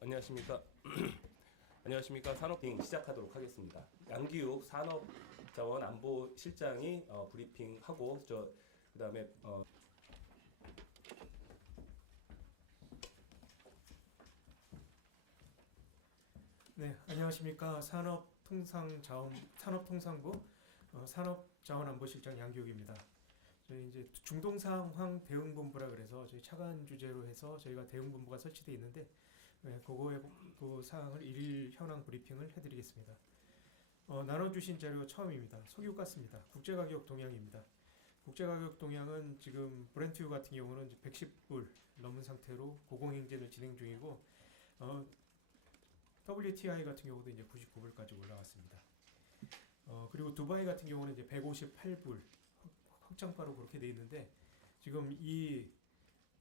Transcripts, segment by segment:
안녕하십니까. 안녕하십니까. 산업빙 시작하도록 하겠습니다. 양기욱 산업자원안보실장이 브리핑하고 그다음에 네, 안녕하십니까. 산업통상부 산업자원안보실장 양기욱입니다. 저희 이제 중동상황 대응본부라 그래서 저희 차관 주제로 해서 저희가 대응본부가 설치되어 있는데 그거의 그 사항을 일일 현황 브리핑을 해드리겠습니다. 나눠주신 자료 처음입니다. 석유가스입니다. 국제가격 동향입니다. 국제가격 동향은 지금 브렌트유 같은 경우는 110불 넘은 상태로 고공행진을 진행 중이고 WTI 같은 경우도 이제 99불까지 올라왔습니다. 그리고 두바이 같은 경우는 이제 158불 확정가로 그렇게 돼 있는데 지금 이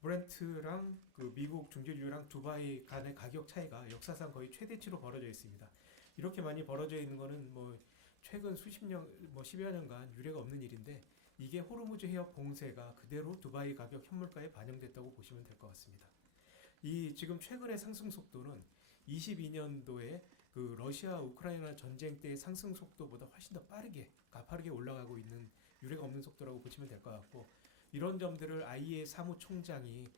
브렌트랑 그 미국 중진유랑 두바이 간의 가격 차이가 역사상 거의 최대치로 벌어져 있습니다. 이렇게 많이 벌어져 있는 거는 뭐 최근 수십 년, 뭐 10여 년간 유례가 없는 일인데 이게 호르무즈 해협 봉쇄가 그대로 두바이 가격 현물가에 반영됐다고 보시면 될 것 같습니다. 이 지금 최근의 상승 속도는 22년도에 그 러시아 우크라이나 전쟁 때의 상승 속도보다 훨씬 더 빠르게 가파르게 올라가고 있는 유례가 없는 속도라고 보시면 될 것 같고 이런 점들을 IEA 사무총장이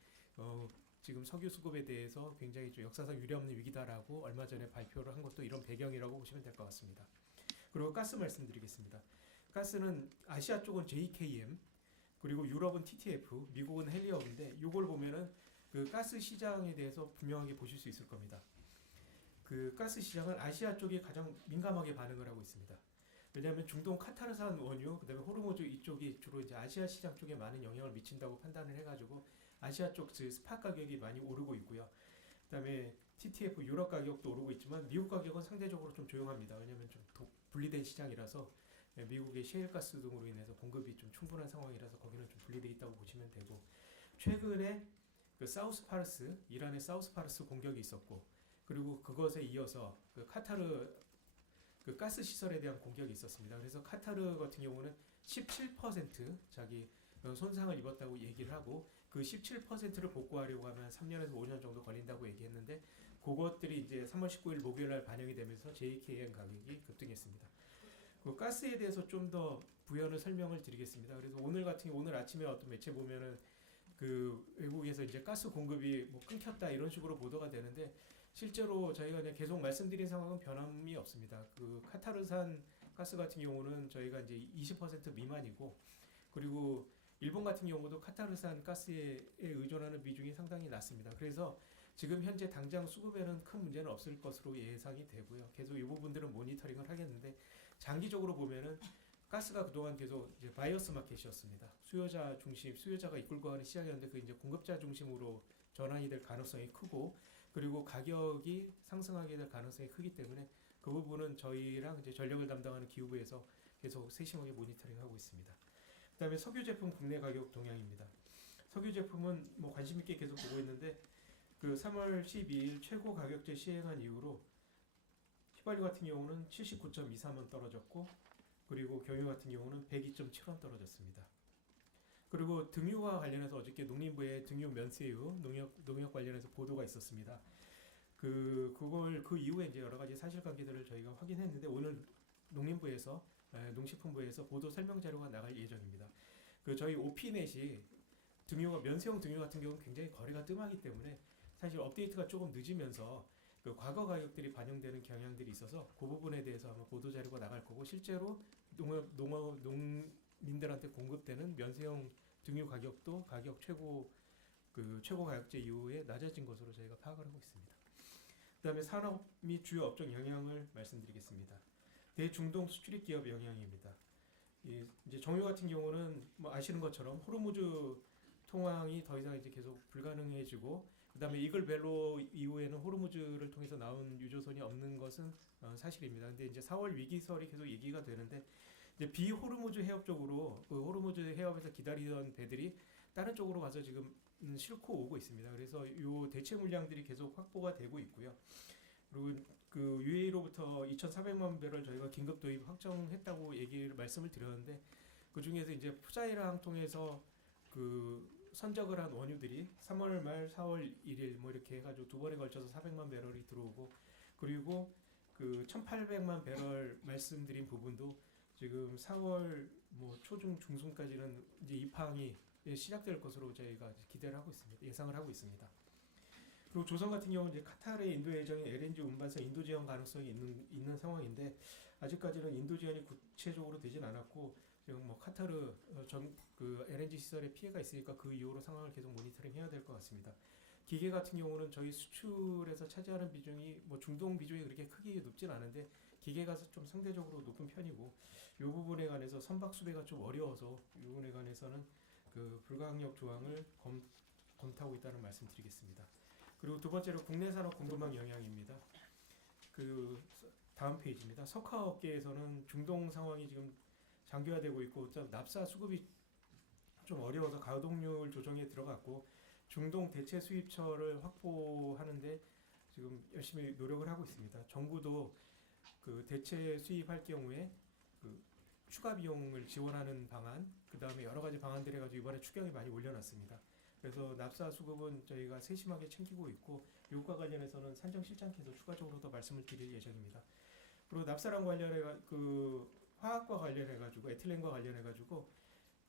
지금 석유 수급에 대해서 굉장히 좀 역사상 유례없는 위기다라고 얼마 전에 발표를 한 것도 이런 배경이라고 보시면 될 것 같습니다. 그리고 가스 말씀드리겠습니다. 가스는 아시아 쪽은 JKM 그리고 유럽은 TTF, 미국은 헬리업인데 이걸 보면은 그 가스 시장에 대해서 분명하게 보실 수 있을 겁니다. 그 가스 시장은 아시아 쪽이 가장 민감하게 반응을 하고 있습니다. 왜냐하면 중동 카타르산 원유, 그다음에 호르무즈 이쪽이 주로 이제 아시아 시장 쪽에 많은 영향을 미친다고 판단을 해가지고 아시아 쪽 스팟 가격이 많이 오르고 있고요. 그다음에 TTF 유럽 가격도 오르고 있지만 미국 가격은 상대적으로 좀 조용합니다. 왜냐하면 좀 분리된 시장이라서 미국의 셰일가스 등으로 인해서 공급이 좀 충분한 상황이라서 거기는 좀 분리되어 있다고 보시면 되고 최근에 그 사우스파르스, 이란의 사우스파르스 공격이 있었고 그리고 그것에 이어서 그 카타르 그 가스 시설에 대한 공격이 있었습니다. 그래서 카타르 같은 경우는 17% 자기 손상을 입었다고 얘기를 하고 그 17%를 복구하려고 하면 3년에서 5년 정도 걸린다고 얘기했는데 그것들이 이제 3월 19일 목요일 날 반영이 되면서 JKM 가격이 급등했습니다. 그 가스에 대해서 좀 더 부연을 설명을 드리겠습니다. 그래서 오늘 아침에 어떤 매체 보면은 그 외국에서 이제 가스 공급이 뭐 끊겼다 이런 식으로 보도가 되는데 실제로 저희가 그냥 계속 말씀드린 상황은 변함이 없습니다. 그 카타르산 가스 같은 경우는 저희가 이제 20% 미만이고 그리고 일본 같은 경우도 카타르산 가스에 의존하는 비중이 상당히 낮습니다. 그래서 지금 현재 당장 수급에는 큰 문제는 없을 것으로 예상이 되고요. 계속 이 부분들은 모니터링을 하겠는데 장기적으로 보면은 가스가 그동안 계속 이제 바이어스 마켓이었습니다. 수요자가 이끌고 가는 시장이었는데 그 이제 공급자 중심으로 전환이 될 가능성이 크고 그리고 가격이 상승하게 될 가능성이 크기 때문에 그 부분은 저희랑 이제 전력을 담당하는 기후부에서 계속 세심하게 모니터링하고 있습니다. 그다음에 석유 제품 국내 가격 동향입니다. 석유 제품은 뭐 관심 있게 계속 보고 있는데 그 3월 12일 최고 가격제 시행한 이후로 휘발유 같은 경우는 79.23원 떨어졌고 그리고 경유 같은 경우는 102.7원 떨어졌습니다. 그리고 등유와 관련해서 어저께 농림부의 등유 면세유 농협 관련해서 보도가 있었습니다. 그 이후에 이제 여러 가지 사실관계들을 저희가 확인했는데 오늘 농식품부에서 보도 설명 자료가 나갈 예정입니다. 그 저희 오피넷이 면세용 등유 같은 경우는 굉장히 거래가 뜸하기 때문에 사실 업데이트가 조금 늦으면서 그 과거 가격들이 반영되는 경향들이 있어서 그 부분에 대해서 아마 보도 자료가 나갈 거고 실제로 농민들한테 공급되는 면세용 등유 가격도 최고 가격제 이후에 낮아진 것으로 저희가 파악을 하고 있습니다. 그다음에 산업 및 주요 업종 영향을 말씀드리겠습니다. 대중동 수출입 기업 영향입니다. 이제 정유 같은 경우는 뭐 아시는 것처럼 호르무즈 통항이 더 이상 이제 계속 불가능해지고 그다음에 이글벨로 이후에는 호르무즈를 통해서 나온 유조선이 없는 것은 사실입니다. 근데 이제 4월 위기설이 계속 얘기가 되는데 이제 비호르무즈 해협 쪽으로 그 호르무즈 해협에서 기다리던 배들이 다른 쪽으로 가서 지금 싣고 오고 있습니다. 그래서 요 대체 물량들이 계속 확보가 되고 있고요. 그리고 그 UAE로부터 2,400만 배럴 저희가 긴급 도입 확정했다고 말씀을 드렸는데 그 중에서 이제 푸자이라 항 통해서 그 선적을 한 원유들이 3월 말 4월 1일 뭐 이렇게 해가지고 두 번에 걸쳐서 400만 배럴이 들어오고, 그리고 그 1,800만 배럴 말씀드린 부분도 지금 4월 뭐 초중 중순까지는 이제 입항이 시작될 것으로 저희가 기대를 하고 있습니다. 예상을 하고 있습니다. 그리고 조선 같은 경우는 이제 카타르의 인도 예정에 LNG 운반선 인도 지원 가능성이 있는 상황인데, 아직까지는 인도 지원이 구체적으로 되진 않았고, 지금 뭐 카타르 그 LNG 시설에 피해가 있으니까 그 이후로 상황을 계속 모니터링 해야 될 것 같습니다. 기계 같은 경우는 저희 수출에서 차지하는 비중이 뭐 중동 비중이 그렇게 크게 높진 않은데, 기계가 좀 상대적으로 높은 편이고, 이 부분에 관해서 선박 수배가 좀 어려워서 이 부분에 관해서는 그 불가항력 조항을 검토하고 있다는 말씀드리겠습니다. 그리고 두 번째로 국내 산업 공급망 영향입니다. 그 다음 페이지입니다. 석화업계에서는 중동 상황이 지금 장기화되고 있고, 납사 수급이 좀 어려워서 가동률 조정에 들어갔고, 중동 대체 수입처를 확보하는데 지금 열심히 노력을 하고 있습니다. 정부도 그 대체 수입할 경우에 그 추가 비용을 지원하는 방안, 그 다음에 여러 가지 방안들 해가지고 이번에 추경이 많이 올려놨습니다. 그래서 납사 수급은 저희가 세심하게 챙기고 있고, 이것과 관련해서는 산정실장께서 추가적으로 더 말씀을 드릴 예정입니다. 그리고 납사랑 관련해 그 화학과 관련해 가지고 에틸렌과 관련해 가지고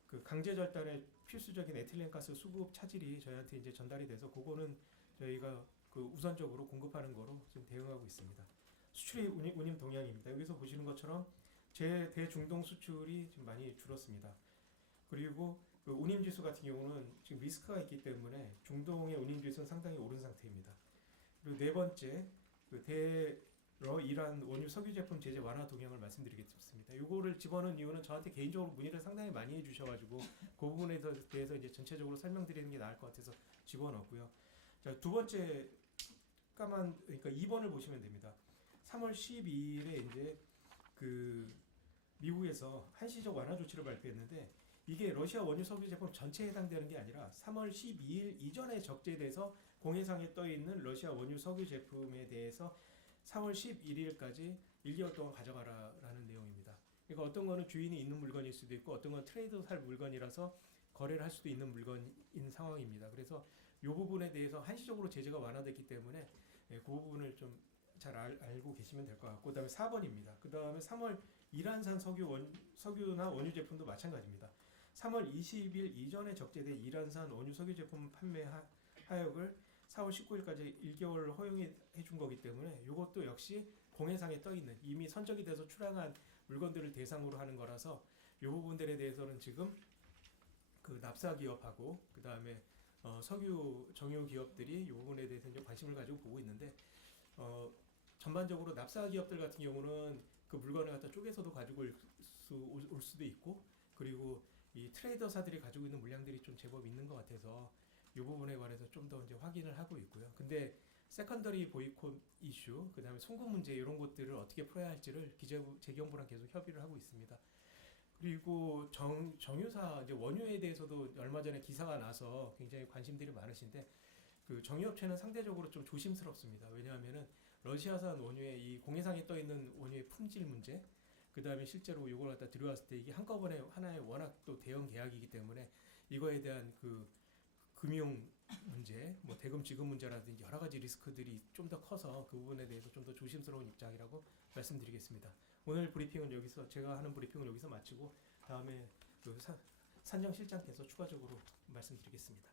그 강제 절단에 필수적인 에틸렌 가스 수급 차질이 저희한테 이제 전달이 돼서, 그거는 저희가 그 우선적으로 공급하는 거로 지금 대응하고 있습니다. 수출이 운임 동향입니다. 여기서 보시는 것처럼 대중동 수출이 지금 많이 줄었습니다. 그리고 그 운임 지수 같은 경우는 지금 리스크가 있기 때문에 중동의 운임 지수는 상당히 오른 상태입니다. 그리고 네 번째, 그 이란 원유 석유 제품 제재 완화 동향을 말씀드리겠습니다. 이거를 집어넣은 이유는 저한테 개인적으로 문의를 상당히 많이 해주셔가지고 그 부분에 대해서 이제 전체적으로 설명드리는 게 나을 것 같아서 집어넣었고요. 자, 두 번째 그러니까 2번을 보시면 됩니다. 3월 12일에 이제 그 미국에서 한시적 완화 조치를 발표했는데, 이게 러시아 원유 석유 제품 전체에 해당되는 게 아니라 3월 12일 이전에 적재돼서 공해상에 떠 있는 러시아 원유 석유 제품에 대해서 4월 11일까지 1개월 동안 가져가라라는 내용입니다. 그러니까 어떤 거는 주인이 있는 물건일 수도 있고, 어떤 건 트레이더 살 물건이라서 거래를 할 수도 있는 물건인 상황입니다. 그래서 이 부분에 대해서 한시적으로 제재가 완화됐기 때문에 그 부분을 좀 잘 알고 계시면 될 것 같고, 그다음에 4번입니다. 그다음에 3월 이란산 석유나 원유 제품도 마찬가지입니다. 3월 20일 이전에 적재된 이란산 원유 석유 제품 판매 하역을 4월 19일까지 1개월 허용해 준 거기 때문에 이것도 역시 공해상에 떠 있는 이미 선적이 돼서 출항한 물건들을 대상으로 하는 거라서, 이 부분들에 대해서는 지금 그 납사 기업하고 그 다음에 석유 정유 기업들이 이 부분에 대해서 이제 관심을 가지고 보고 있는데, 전반적으로 납사 기업들 같은 경우는 그 물건을 갖다 쪼개서도 가지고 올 수도 있고, 그리고 이 트레이더사들이 가지고 있는 물량들이 좀 제법 있는 것 같아서 이 부분에 관해서 좀 더 이제 확인을 하고 있고요. 근데 세컨더리 보이콧 이슈, 그다음에 송금 문제 이런 것들을 어떻게 풀어야 할지를 재경부랑 계속 협의를 하고 있습니다. 그리고 정유사 이제 원유에 대해서도 얼마 전에 기사가 나서 굉장히 관심들이 많으신데, 그 정유업체는 상대적으로 좀 조심스럽습니다. 왜냐하면은 러시아산 원유에 이 공해상에 떠 있는 원유의 품질 문제, 그 다음에 실제로 이걸 갖다 들여왔을 때 이게 한꺼번에 하나의 워낙 또 대형 계약이기 때문에 이거에 대한 그 금융 문제, 뭐 대금 지급 문제라든지 여러 가지 리스크들이 좀 더 커서 그 부분에 대해서 좀 더 조심스러운 입장이라고 말씀드리겠습니다. 오늘 브리핑은 여기서, 제가 하는 브리핑은 여기서 마치고 다음에 그 산정 실장께서 추가적으로 말씀드리겠습니다.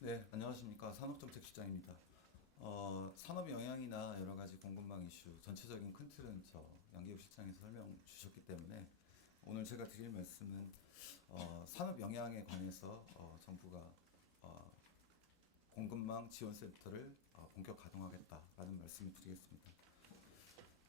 네, 안녕하십니까. 산업정책실장입니다. 산업 영향이나 여러 가지 공급망 이슈, 전체적인 큰 틀은 양기욱 실장에서 설명 주셨기 때문에 오늘 제가 드릴 말씀은 산업 영향에 관해서 정부가 공급망 지원센터를 본격 가동하겠다라는 말씀을 드리겠습니다.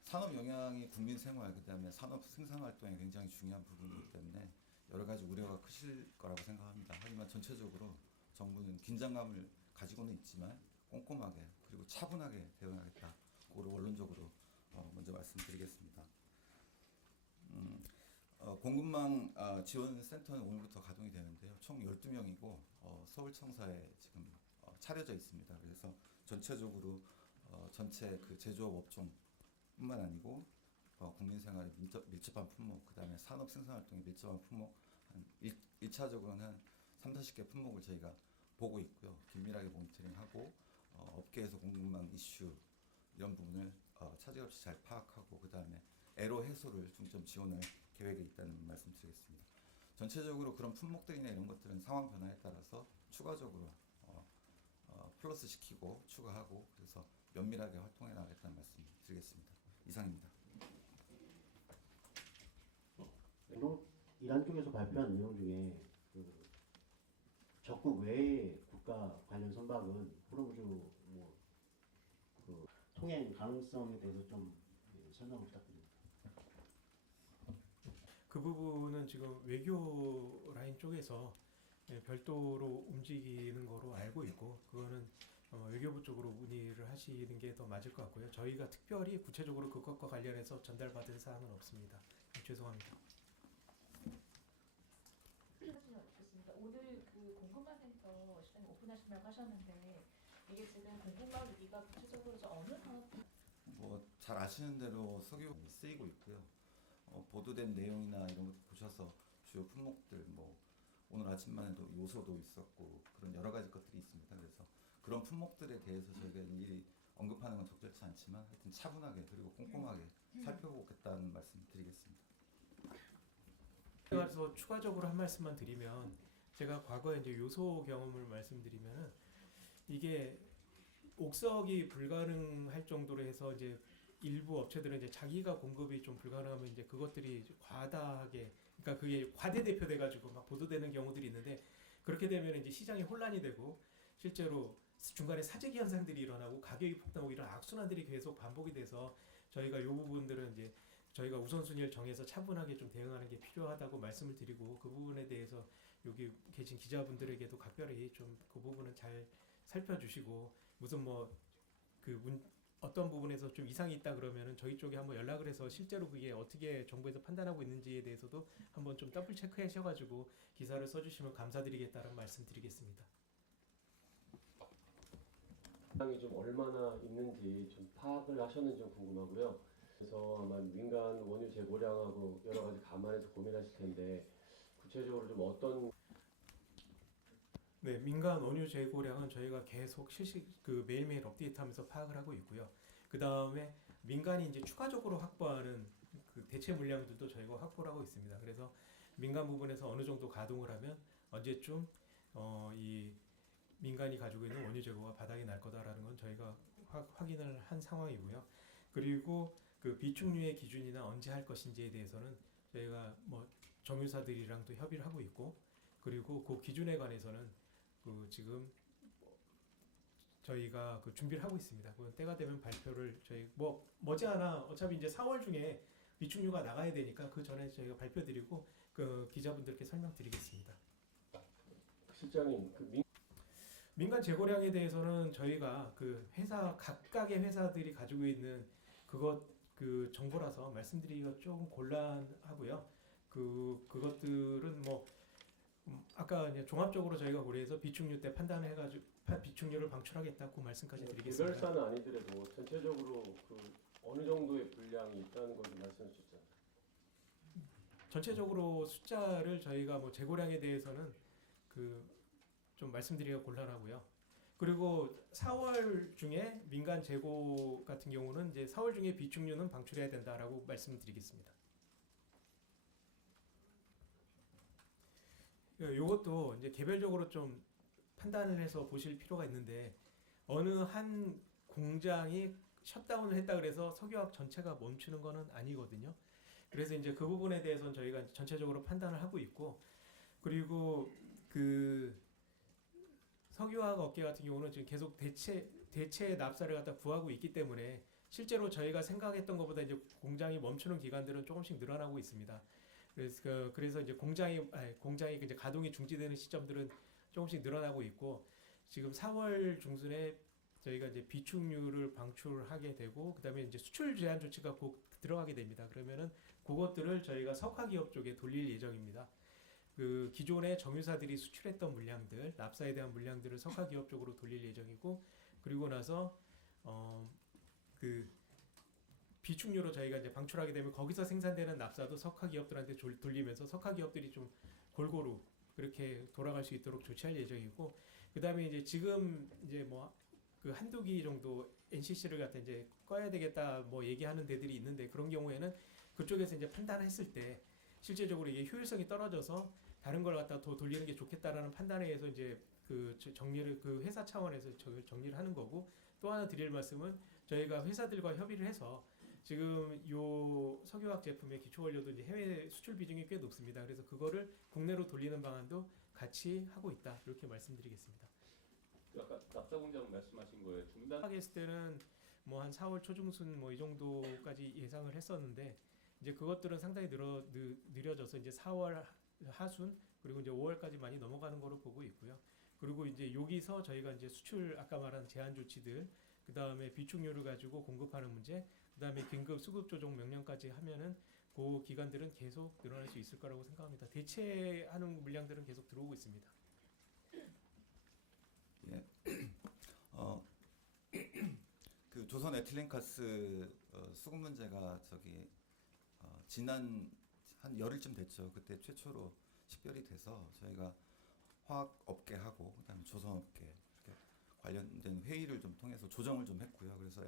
산업 영향이 국민 생활, 그다음에 산업 생산 활동에 굉장히 중요한 부분이기 때문에 여러 가지 우려가 크실 거라고 생각합니다. 하지만 전체적으로 정부는 긴장감을 가지고는 있지만 꼼꼼하게 그리고 차분하게 대응하겠다. 그거를 원론적으로 먼저 말씀드리겠습니다. 공급망 지원센터는 오늘부터 가동이 되는데요. 총 12명이고 서울청사에 지금 차려져 있습니다. 그래서 전체적으로 전체 그 제조업 업종뿐만 아니고 국민생활에 밀접한 품목, 그다음에 산업 생산활동에 밀접한 품목 한 1차적으로는 한 3-40개 품목을 저희가 보고 있고요. 긴밀하게 모니터링하고 업계에서 궁금한 이슈 이런 부분을 차질 없이 잘 파악하고 그 다음에 애로 해소를 중점 지원할 계획에 있다는 말씀드리겠습니다. 전체적으로 그런 품목들이나 이런 것들은 상황 변화에 따라서 추가적으로 플러스 시키고 추가하고 그래서 면밀하게 활동해 나가겠다는 말씀 드리겠습니다. 이상입니다. 이란 쪽에서 발표한 내용 중에 그 적국 외의 국가 관련 선박은 호르무즈 그 통행 가능성에 대해서 좀 설명을 부탁드립니다. 그 부분은 지금 외교 라인 쪽에서 별도로 움직이는 거로 알고 있고 그거는 외교부 쪽으로 문의를 하시는 게 더 맞을 것 같고요. 저희가 특별히 구체적으로 그것과 관련해서 전달받은 사항은 없습니다. 죄송합니다. 좋습니다. 오늘 그 공급망 센터 시장에 오픈하신다고 하셨는데 이게 지금 공급망 위기가 구체적으로 어느 산업 잘 아시는 대로 석유 쓰이고 있고요. 보도된 내용이나 이런 것 보셔서 주요 품목들 오늘 아침만 해도 요소도 있었고 그런 여러 가지 것들이 있습니다. 그래서 그런 품목들에 대해서 저희가 일일이 언급하는 건 적절치 않지만 하여튼 차분하게 그리고 꼼꼼하게 살펴보겠다는 말씀 드리겠습니다. 그래서 추가적으로 한 말씀만 드리면 제가 과거에 이제 요소 경험을 말씀드리면은 이게 옥석이 불가능할 정도로 해서 이제 일부 업체들은 이제 자기가 공급이 좀 불가능하면 이제 그것들이 과다하게 그러니까 그게 과대대표돼 가지고 막 보도되는 경우들이 있는데 그렇게 되면 이제 시장이 혼란이 되고 실제로 중간에 사재기 현상들이 일어나고 가격이 폭등하고 이런 악순환들이 계속 반복이 돼서 저희가 이 부분들은 이제 저희가 우선순위를 정해서 차분하게 좀 대응하는 게 필요하다고 말씀을 드리고 그 부분에 대해서 여기 계신 기자분들에게도 각별히 좀 그 부분은 잘 살펴주시고 무슨 어떤 부분에서 좀 이상이 있다 그러면은 저희 쪽에 한번 연락을 해서 실제로 그게 어떻게 정부에서 판단하고 있는지에 대해서도 한번 좀 더블 체크하셔가지고 기사를 써주시면 감사드리겠다는 말씀드리겠습니다. 상이 좀 얼마나 있는지 좀 파악을 하셨는지 좀 궁금하고요. 그래서 아마 민간 원유 재고량하고 여러 가지 감안해서 고민하실 텐데 구체적으로 좀 어떤 네, 민간 원유 재고량은 저희가 계속 매일매일 업데이트하면서 파악을 하고 있고요. 그 다음에 민간이 이제 추가적으로 확보하는 그 대체 물량들도 저희가 확보를 하고 있습니다. 그래서 민간 부분에서 어느 정도 가동을 하면 언제쯤 이 민간이 가지고 있는 원유 재고가 바닥이 날 거다라는 건 저희가 확인을 한 상황이고요. 그리고 그 비축유의 기준이나 언제 할 것인지에 대해서는 저희가 정유사들이랑도 협의를 하고 있고 그리고 그 기준에 관해서는 그 지금 저희가 그 준비를 하고 있습니다. 그건 때가 되면 발표를 저희 머지않아 어차피 이제 4월 중에 비축유가 나가야 되니까 그 전에 저희가 발표드리고 그 기자분들께 설명드리겠습니다. 실장님 민간 재고량에 대해서는 저희가 그 회사 각각의 회사들이 가지고 있는 그 정보라서 말씀드리기가 조금 곤란하고요. 그것들은 아까 이제 종합적으로 저희가 고려해서 비축유 때 판단을 해가지고 비축유를 방출하겠다고 말씀까지 드리겠습니다. 개별사는 아니더라도 전체적으로 그 어느 정도의 분량이 있다는 걸 말씀해 주셨잖아요. 전체적으로 숫자를 저희가 재고량에 대해서는 좀 말씀드리기가 곤란하고요. 그리고 4월 중에 민간 재고 같은 경우는 이제 4월 중에 비축유는 방출해야 된다라고 말씀드리겠습니다. 이것도 이제 개별적으로 좀 판단을 해서 보실 필요가 있는데 어느 한 공장이 셧다운을 했다 그래서 석유화학 전체가 멈추는 거는 아니거든요. 그래서 이제 그 부분에 대해서는 저희가 전체적으로 판단을 하고 있고 그리고 그 석유화학 업계 같은 경우는 지금 계속 대체 납사를 갖다 구하고 있기 때문에 실제로 저희가 생각했던 것보다 이제 공장이 멈추는 기간들은 조금씩 늘어나고 있습니다. 그래서 이제 공장이 이제 가동이 중지되는 시점들은 조금씩 늘어나고 있고 지금 4월 중순에 저희가 이제 비축유를 방출하게 되고 그다음에 이제 수출 제한 조치가 곧 들어가게 됩니다. 그러면은 그것들을 저희가 석화기업 쪽에 돌릴 예정입니다. 그 기존의 정유사들이 수출했던 물량들, 납사에 대한 물량들을 석화기업 쪽으로 돌릴 예정이고 그리고 나서 그 비축유로 저희가 이제 방출하게 되면 거기서 생산되는 납사도 석화 기업들한테 돌리면서 석화 기업들이 좀 골고루 그렇게 돌아갈 수 있도록 조치할 예정이고, 그다음에 이제 지금 이제 뭐 그 한두 기 정도 NCC를 갖다 이제 꺼야 되겠다 뭐 얘기하는 데들이 있는데, 그런 경우에는 그쪽에서 이제 판단했을 때 실제적으로 이게 효율성이 떨어져서 다른 걸 갖다 더 돌리는 게 좋겠다라는 판단에 의해서 이제 그 정리를 그 회사 차원에서 정리를 하는 거고, 또 하나 드릴 말씀은 저희가 회사들과 협의를 해서 지금 요 석유화학 제품의 기초 원료도 이제 해외 수출 비중이 꽤 높습니다. 그래서 그거를 국내로 돌리는 방안도 같이 하고 있다, 이렇게 말씀드리겠습니다. 아까 납사 공장 말씀하신 거에 중단 했을 때는 뭐 한 4월 초중순 뭐 이 정도까지 예상을 했었는데, 이제 그것들은 상당히 느려져서 이제 4월 하순 그리고 이제 5월까지 많이 넘어가는 거로 보고 있고요. 그리고 이제 여기서 저희가 이제 수출 아까 말한 제한 조치들, 그 다음에 비축유를 가지고 공급하는 문제, 그 다음에 긴급 수급 조정 명령까지 하면은 그 기간들은 계속 늘어날 수 있을 거라고 생각합니다. 대체하는 물량들은 계속 들어오고 있습니다. 예. 그 조선 에틸렌가스 수급 문제가 지난 한 열흘쯤 됐죠. 그때 최초로 식별이 돼서 저희가 화학업계하고 그다음에 조선업계 이렇게 관련된 회의를 좀 통해서 조정을 좀 했고요. 그래서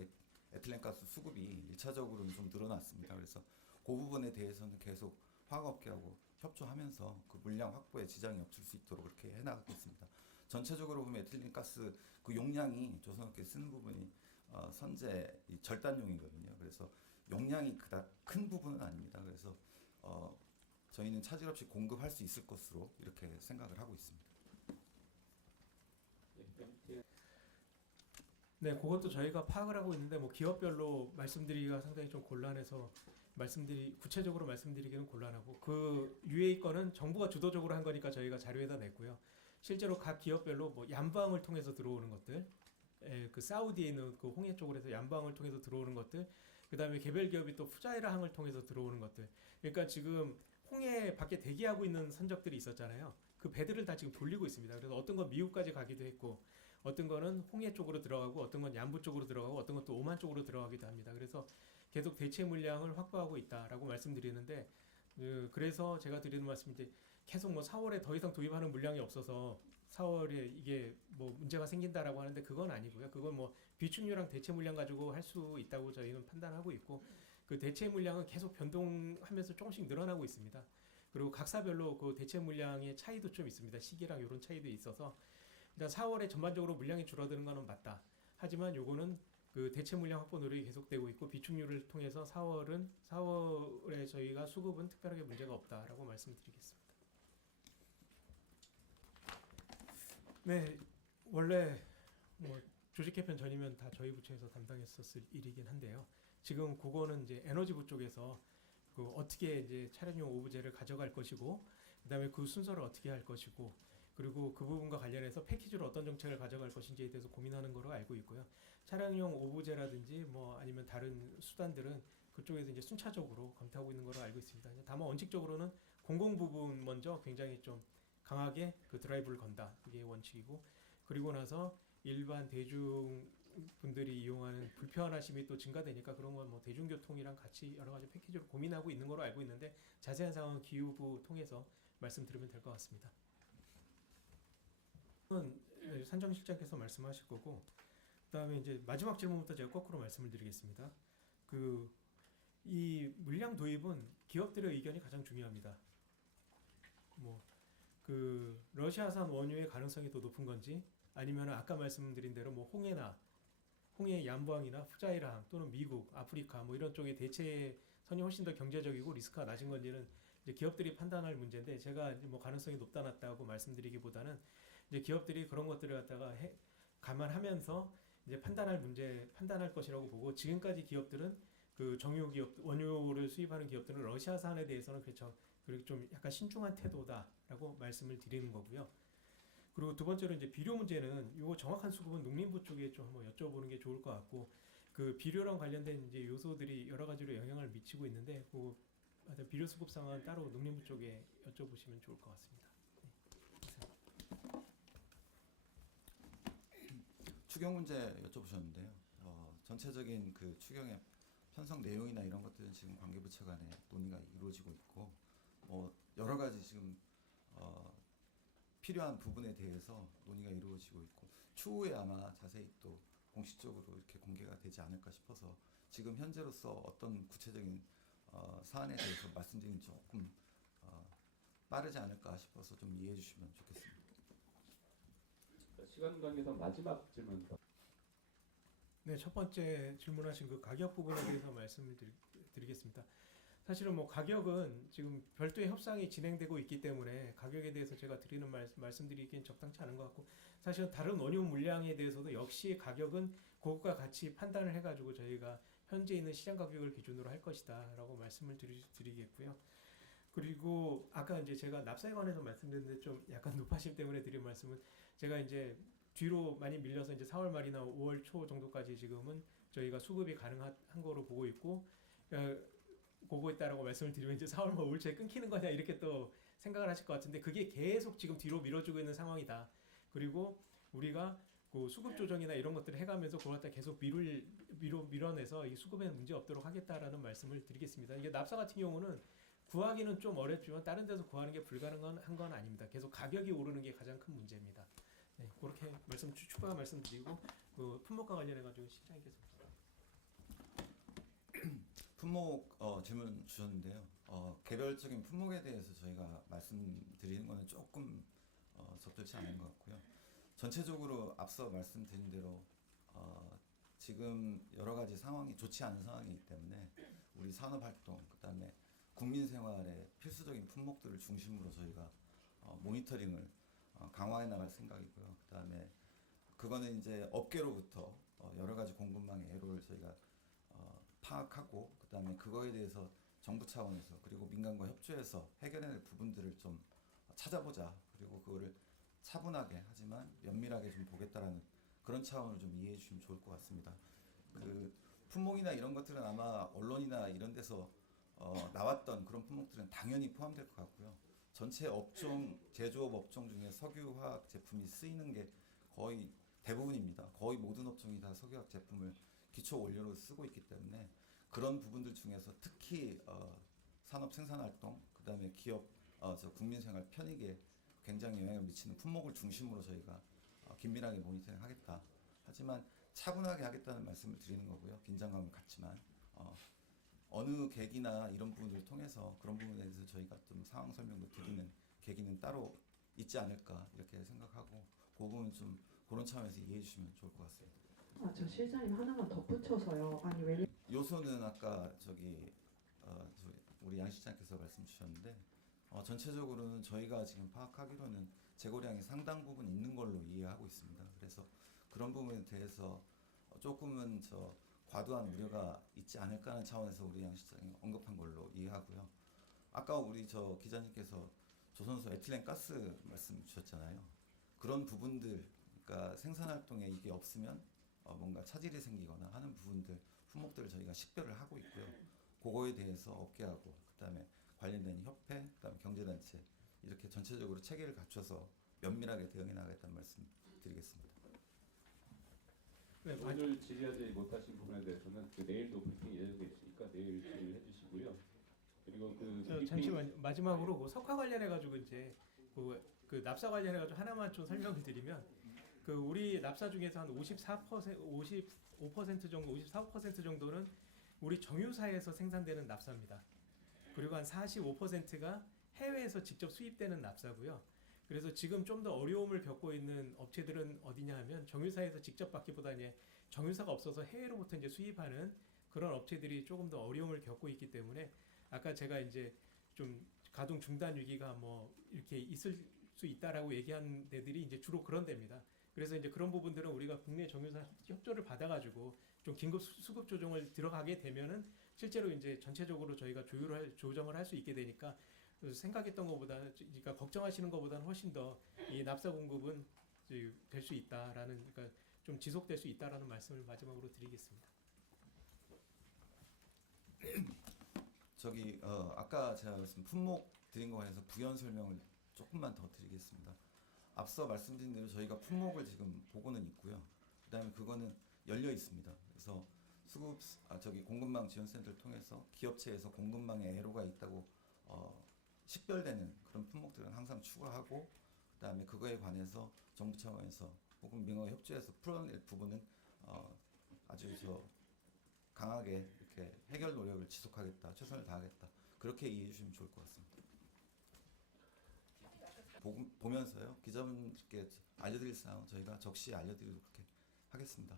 에틸렌가스 수급이 1차적으로는 좀 늘어났습니다. 그래서 그 부분에 대해서는 계속 화학업계하고 협조하면서 그 물량 확보에 지장이 없을 수 있도록 그렇게 해나가겠습니다. 전체적으로 보면 에틸렌가스 그 용량이 조선업계 쓰는 부분이 선제 절단용이거든요. 그래서 용량이 그닥 큰 부분은 아닙니다. 그래서 저희는 차질 없이 공급할 수 있을 것으로 이렇게 생각을 하고 있습니다. 네, 그것도 저희가 파악을 하고 있는데 뭐 기업별로 말씀드리기가 상당히 좀 곤란해서 구체적으로 말씀드리기는 곤란하고, 그 UA 거는 정부가 주도적으로 한 거니까 저희가 자료에다 냈고요. 실제로 각 기업별로 뭐 얀방을 통해서 들어오는 것들, 그 사우디에 있는 그 홍해 쪽으로 해서 얀방을 통해서 들어오는 것들, 그 다음에 개별 기업이 또 푸자이라 항을 통해서 들어오는 것들. 그러니까 지금 홍해 밖에 대기하고 있는 선적들이 있었잖아요. 그 배들을 다 지금 돌리고 있습니다. 그래서 어떤 건 미국까지 가기도 했고, 어떤 거는 홍해 쪽으로 들어가고, 어떤 건 얀부 쪽으로 들어가고, 어떤 건 또 오만 쪽으로 들어가기도 합니다. 그래서 계속 대체 물량을 확보하고 있다라고 말씀드리는데, 그래서 제가 드리는 말씀이 이제 계속 뭐 4월에 더 이상 도입하는 물량이 없어서 4월에 이게 뭐 문제가 생긴다라고 하는데, 그건 아니고요. 그건 뭐 비축유랑 대체 물량 가지고 할 수 있다고 저희는 판단하고 있고, 그 대체 물량은 계속 변동하면서 조금씩 늘어나고 있습니다. 그리고 각사별로 그 대체 물량의 차이도 좀 있습니다. 시기랑 이런 차이도 있어서 일단 4월에 전반적으로 물량이 줄어드는 거는 맞다. 하지만 요거는 그 대체 물량 확보 노력이 계속되고 있고, 비축유를 통해서 4월에 저희가 수급은 특별하게 문제가 없다라고 말씀드리겠습니다. 네, 원래 뭐 조직 개편 전이면 다 저희 부처에서 담당했었을 일이긴 한데요. 지금 그거는 이제 에너지부 쪽에서 그 어떻게 이제 차량용 오브제를 가져갈 것이고, 그다음에 그 순서를 어떻게 할 것이고, 그리고 그 부분과 관련해서 패키지로 어떤 정책을 가져갈 것인지에 대해서 고민하는 거로 알고 있고요. 차량용 오브제라든지 뭐 아니면 다른 수단들은 그쪽에서 이제 순차적으로 검토하고 있는 거로 알고 있습니다. 다만 원칙적으로는 공공 부분 먼저 굉장히 좀 강하게 그 드라이브를 건다, 이게 원칙이고, 그리고 나서 일반 대중 분들이 이용하는 불편하심이 또 증가되니까 그런 건 뭐 대중교통이랑 같이 여러 가지 패키지로 고민하고 있는 거로 알고 있는데, 자세한 상황은 기후부 통해서 말씀드리면 될 것 같습니다. 산정실장께서 말씀하실 거고, 그다음에 이제 마지막 질문부터 제가 거꾸로 말씀을 드리겠습니다. 이 물량 도입은 기업들의 의견이 가장 중요합니다. 러시아산 원유의 가능성이 더 높은 건지, 아니면 아까 말씀드린 대로 뭐 홍해 얀부항이나 푸자이라항 또는 미국, 아프리카 뭐 이런 쪽의 대체선이 훨씬 더 경제적이고 리스크가 낮은 건지는 이제 기업들이 판단할 문제인데, 제가 이제 뭐 가능성이 높다 낮다고 말씀드리기보다는 이제 기업들이 그런 것들을 갖다가 감안하면서 이제 판단할 것이라고 보고, 지금까지 기업들은 그 정유 기업, 원유를 수입하는 기업들은 러시아산에 대해서는 그렇죠. 그리고 좀 약간 신중한 태도다라고 말씀을 드리는 거고요. 그리고 두 번째로 이제 비료 문제는, 이거 정확한 수급은 농림부 쪽에 좀 한번 여쭤보는 게 좋을 것 같고, 그 비료랑 관련된 이제 요소들이 여러 가지로 영향을 미치고 있는데, 그 비료 수급 상황은 따로 농림부 쪽에 여쭤보시면 좋을 것 같습니다. 추경 문제 여쭤보셨는데요. 전체적인 그 추경의 편성 내용이나 이런 것들은 지금 관계부처 간에 논의가 이루어지고 있고 여러 가지 지금 필요한 부분에 대해서 논의가 이루어지고 있고 추후에 아마 자세히 또 공식적으로 이렇게 공개가 되지 않을까 싶어서 지금 현재로서 어떤 구체적인 사안에 대해서 말씀드리긴 조금 빠르지 않을까 싶어서 좀 이해해 주시면 좋겠습니다. 시간 관계상 마지막 질문. 네, 첫 번째 질문하신 그 가격 부분에 대해서 말씀을 드리겠습니다. 사실은 뭐 가격은 지금 별도의 협상이 진행되고 있기 때문에 가격에 대해서 제가 드리는 말씀드리기엔 적당치 않은 것 같고, 사실은 다른 원유 물량에 대해서도 역시 가격은 그것과 같이 판단을 해가지고 저희가 현재 있는 시장 가격을 기준으로 할 것이다라고 말씀을 드리겠고요. 그리고 아까 이제 제가 납사에 관해서 말씀드렸는데 좀 약간 높아심 때문에 드린 말씀은, 제가 이제 뒤로 많이 밀려서 이제 4월 말이나 5월 초 정도까지 지금은 저희가 수급이 가능한 거로 보고 있고, 보고 있다라고 말씀을 드리면 이제 4월 말 5월초에 끊기는 거냐 이렇게 또 생각을 하실 것 같은데, 그게 계속 지금 뒤로 밀어주고 있는 상황이다. 그리고 우리가 그 수급 조정이나 이런 것들을 해가면서 그걸 갖다 계속 밀어내서 이 수급에 문제 없도록 하겠다라는 말씀을 드리겠습니다. 이게 납사 같은 경우는 구하기는 좀 어렵지만 다른 데서 구하는 게 불가능한 건 아닙니다. 계속 가격이 오르는 게 가장 큰 문제입니다. 네, 그렇게 추가 말씀드리고, 그 품목과 관련해 가지고 실장님께서 품목 질문 주셨는데요. 개별적인 품목에 대해서 저희가 말씀드리는 거는 조금 적절치 않은 것 같고요. 전체적으로 앞서 말씀드린 대로 지금 여러 가지 상황이 좋지 않은 상황이기 때문에 우리 산업활동, 그다음에 국민 생활의 필수적인 품목들을 중심으로 저희가 모니터링을 강화해 나갈 생각이고요. 그다음에 그거는 이제 업계로부터 여러 가지 공급망의 애로를 저희가 파악하고, 그다음에 그거에 대해서 정부 차원에서 그리고 민간과 협조해서 해결해낼 부분들을 좀 찾아보자. 그리고 그거를 차분하게 하지만 면밀하게 좀 보겠다라는 그런 차원을 좀 이해해 주시면 좋을 것 같습니다. 그 품목이나 이런 것들은 아마 언론이나 이런 데서 나왔던 그런 품목들은 당연히 포함될 것 같고요. 전체 업종, 제조업 업종 중에 석유화학 제품이 쓰이는 게 거의 대부분입니다. 거의 모든 업종이 다 석유화학 제품을 기초 원료로 쓰고 있기 때문에 그런 부분들 중에서 특히 산업 생산활동, 그다음에 기업, 국민생활 편익에 굉장히 영향을 미치는 품목을 중심으로 저희가 긴밀하게 모니터링하겠다. 하지만 차분하게 하겠다는 말씀을 드리는 거고요. 긴장감을 갖지만 어느 계기나 이런 부분들을 통해서 그런 부분에 대해서 저희가 좀 상황 설명도 드리는 계기는 따로 있지 않을까 이렇게 생각하고, 그 부분 좀 그런 차원에서 이해해 주시면 좋을 것 같습니다. 저 실장님 하나만 덧붙여서요. 아니 왜냐 요소는 아까 우리 양 실장께서 말씀 주셨는데 전체적으로는 저희가 지금 파악하기로는 재고량이 상당 부분 있는 걸로 이해하고 있습니다. 그래서 그런 부분에 대해서 조금은 과도한 우려가 있지 않을까 하는 차원에서 우리 양 실장이 언급한 걸로 이해하고요. 아까 우리 기자님께서 조선소 에틸렌 가스 말씀 주셨잖아요. 그런 부분들, 그러니까 생산활동에 이게 없으면 뭔가 차질이 생기거나 하는 부분들, 품목들을 저희가 식별을 하고 있고요. 그거에 대해서 업계하고 그다음에 관련된 협회, 그다음에 경제단체 이렇게 전체적으로 체계를 갖춰서 면밀하게 대응해 나가겠다는 말씀 드리겠습니다. 네, 오늘 질의하지 못하신 부분에 대해서는 내일도 브리핑 예정돼 있으니까 내일 질의해 주시고요. 그리고 잠시만 마지막으로 그 석화 관련해 가지고 이제 그 납사 관련해 가지고 하나만 좀 설명을 드리면, 그 우리 납사 중에서 한 55% 정도, 54% 정도는 우리 정유사에서 생산되는 납사입니다. 그리고 한 45%가 해외에서 직접 수입되는 납사고요. 그래서 지금 좀 더 어려움을 겪고 있는 업체들은 어디냐 하면 정유사에서 직접 받기보다 이제 정유사가 없어서 해외로부터 이제 수입하는 그런 업체들이 조금 더 어려움을 겪고 있기 때문에, 아까 제가 이제 좀 가동 중단 위기가 뭐 이렇게 있을 수 있다라고 얘기한 데들이 이제 주로 그런 데입니다. 그래서 이제 그런 부분들은 우리가 국내 정유사 협조를 받아가지고 좀 긴급 수급 조정을 들어가게 되면은 실제로 이제 전체적으로 저희가 조정을 할 수 있게 되니까, 생각했던 것보다, 그러니까 걱정하시는 것보다는 훨씬 더 이 납사 공급은 될 수 있다라는, 그러니까 좀 지속될 수 있다라는 말씀을 마지막으로 드리겠습니다. 아까 제가 말씀 품목 드린 거 관해서 부연 설명을 조금만 더 드리겠습니다. 앞서 말씀드린 대로 저희가 품목을 지금 보고는 있고요. 그다음에 그거는 열려 있습니다. 그래서 공급망 지원센터를 통해서 기업체에서 공급망에 애로가 있다고 식별되는 그런 품목들은 항상 추가하고, 그다음에 그거에 관해서 정부 차원에서 혹은 민간 협조해서 풀어낼 부분은 아주 강하게 이렇게 해결 노력을 지속하겠다, 최선을 다하겠다, 그렇게 이해해 주시면 좋을 것 같습니다. 보면서요, 기자분들께 알려드릴 사항 저희가 적시 알려드리도록 하겠습니다.